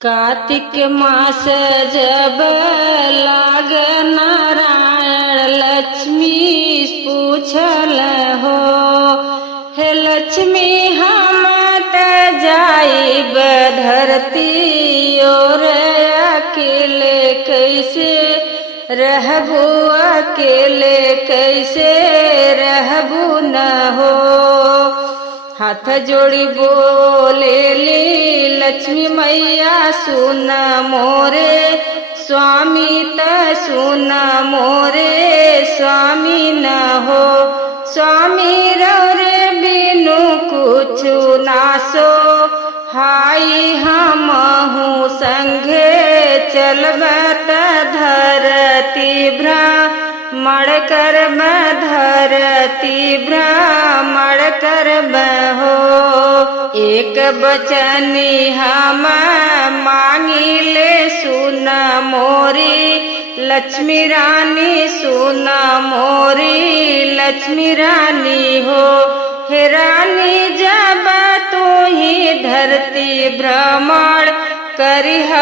कार्तिक मास जब लाग नारायण लक्ष्मी पूछल हो, हे लक्ष्मी हम त जाइब धरती और अकेले कैसे रहबू, अकेले कैसे रहबू न हो। हाथ जोड़ी बोलेली लक्ष्मी मैया सुन मोरे स्वामी त सुन मोरे स्वामी न हो। स्वामी रौरे बिनु कुछु नासो, हाई हमहु संघे चलब त धरती भ्रमण करब, धरती भ्रमण करब हो। एक बचनी हम मांगिले सुन मोरी लक्ष्मी रानी, सुन मोरी लक्ष्मी रानी हो। हे रानी जब तू ही धरती भ्रमण करिह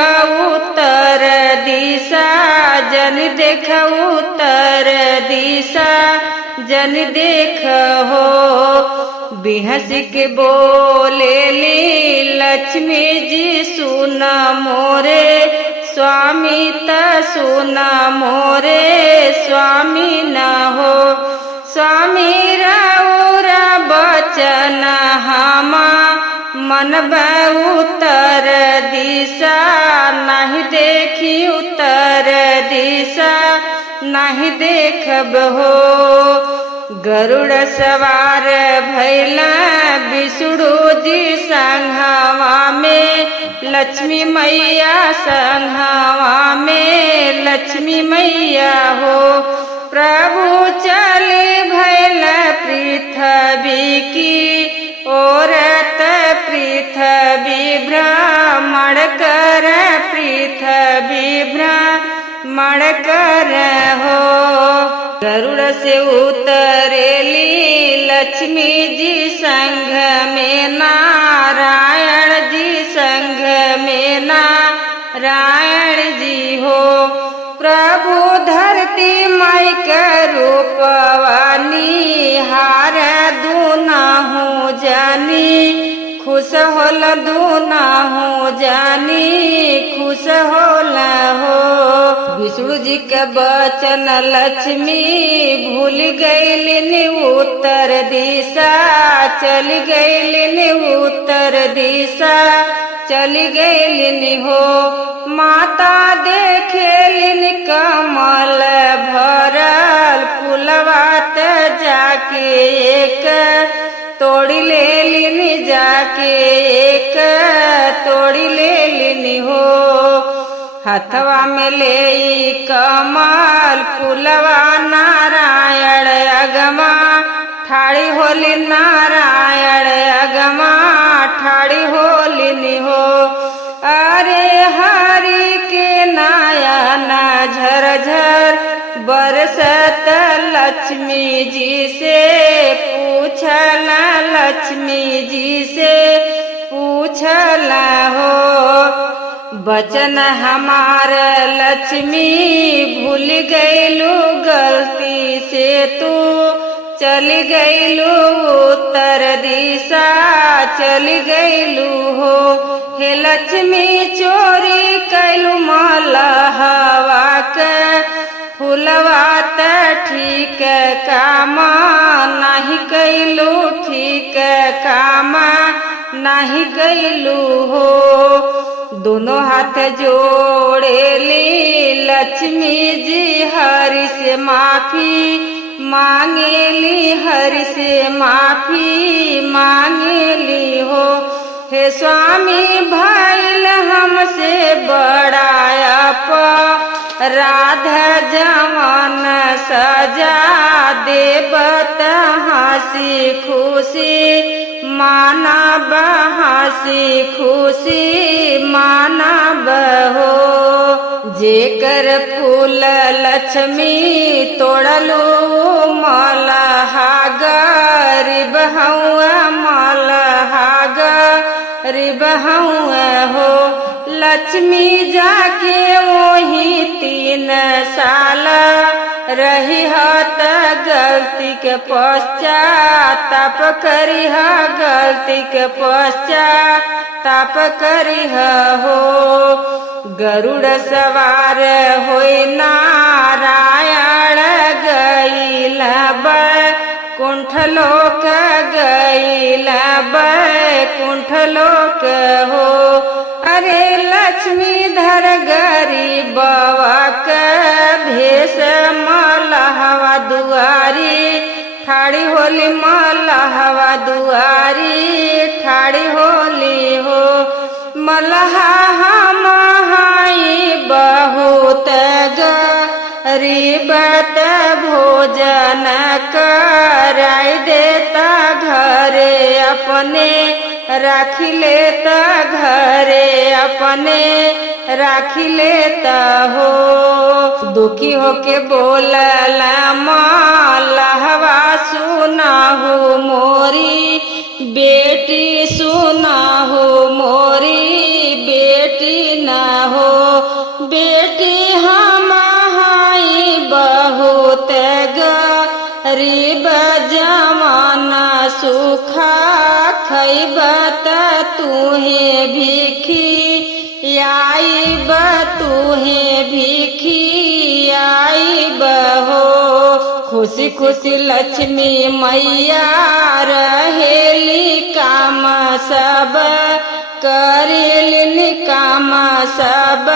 उत्तर दिशा, जन देख उत्तर दिशा जन देख हो। बिहस के बोलेली लक्ष्मी जी सुन मोरे स्वामी त सुन मोरे स्वामी न हो। स्वामी रौरा बचन हम मनब उत्तर दिशा, नहीं देखी उत्तर दिशा नहीं देखब हो। गरुड़ सवार भैला विष्णु जी संघवा में, लक्ष्मी मैया संघवा में लक्ष्मी मैया हो। प्रभु चले भैला पृथ्वी की औरत, पृथ्वी भ्रमण कर, पृथ्वी भ्रमण कर हो। गरुड़ से उतरेली लक्ष्मी जी संघ में, नारायण जी संघ में नारायण जी हो। प्रभु धरती माई के रूपवानी, हार दुनाहु जानी खुश होल, दुनाहु जानी खुश होल हो। विष्णु जी के बचन लक्ष्मी भूल गईलिन उत्तर दिशा, चल गईलिन उत्तर दिशा चल गईलिन हो। माता देखेलिन कमल भरल फुलवा त जाके एक तोड़ी लेलिन, जाके एक तोड़ी लेलिन हो। हथवा में ले कमल फुलवा नारायण अगमा ठाड़ी होली, नारायण अगमा ठाड़ी होली हो। अरे हरि के नयन झरझर बरसत लक्ष्मी जी से पूछला, लक्ष्मी जी से पूछला हो। बचन हमार लक्ष्मी भूल गईलू गलती से, तू चल गईलू उत्तर दिशा चल गईलू हो। हे लक्ष्मी चोरी कैलू मलहवा के फुलवा त ठीक काम नहीं कैलू, ठीक काम नहीं कैलू हो। दोनों हाथ जोड़ेली लक्ष्मी जी हरि से माफी मांगेली, हरि से माफी मांगेली हो। हे स्वामी भइल हमसे बड़ा अपराध, जवन सजा देबत हंसी खुशी मानब, हंसी खुशी मानब हो। जेकर फूल लक्ष्मी तोड़लू मलहा गरीब हऊँ, मलहा गरीब हऊँ हो। लक्ष्मी जाके वही 3 साल रही त गलती के पश्चाताप करी गलती के पश्चाताप करी हो। गरुड़ सवार होई नारायण गईल बैकुंठ लोक गईल बैकुंठ लोक हो। अरे लक्ष्मीधर गरीबवा के भेष मलहवा दुआरी ठाड़ी होली मलहवा दुआरी ठाड़ी होली हो। मलहा हम हाई बहुत गरीब भोजन कराई देता घरे अपने राखी लेता घरे अपने राखी लेता हो। दुखी होके बोलला मलहवा सुनाहु मोरी बेटी सुनाहु मोरी बेटी ना हो। बेटी हम हाई बहुत गरीब जमाना सुखा खैबत तुहे भिखी आईब तुहे भिखी आईब हो। खुशी खुशी लक्ष्मी मैया रहेली काम सब करेलिन काम सब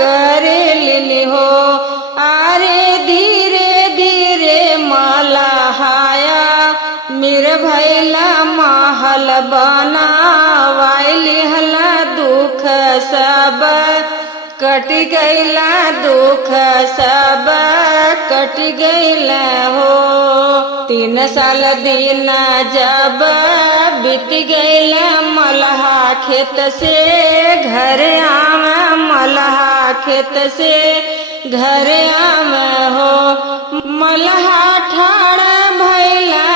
करेलिन हो। अरे धीरे धीरे मलहाया मेर भैला महल बनावाइली हला दुख सब कट गईला दुख सब कट गईला हो। 3 साल दिन जब बीत गईला मलहा खेत से घर आव मलहा खेत से घर आव हो। मलहा ठाड़ भैला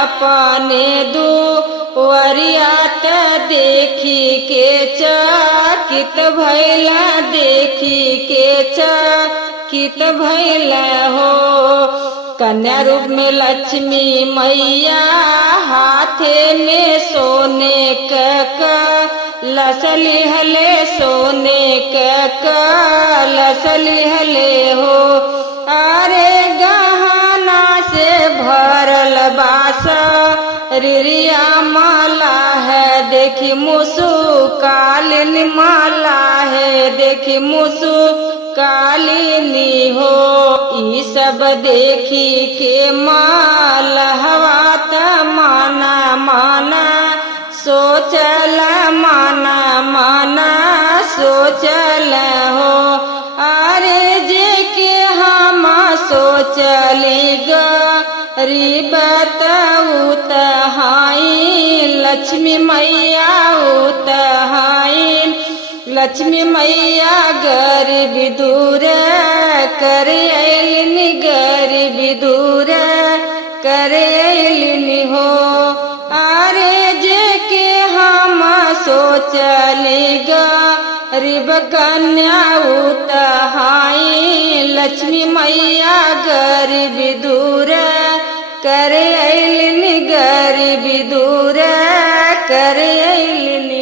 अपने दुआरियात देखी के चकित भैला देखी के चकित भैला हो। कन्या रूप में लक्ष्मी मैया हाथे में सोने का लसली हले सोने का लसली हले हो। अरे गहना से भरल बास रिरिया माला है देखी मुसु कालिनी माला है देखी मुसु कालिनी हो। ई सब देखी के मलहवा माना माना सोचल माना माना सोचल हो। अरे जे के हम सोचली गरीब उतहाई लक्ष्मी मैया उतहाई लक्ष्मी मैया गरीबी दूर कर अलिनी गरीबी दूर कर अलिनी हो। अरे जे के हम सोचली गरीब कन्या उतहाई लक्ष्मी मैया गरीबी दूर कर अलिनी गरीबी दूर कर अलिनी।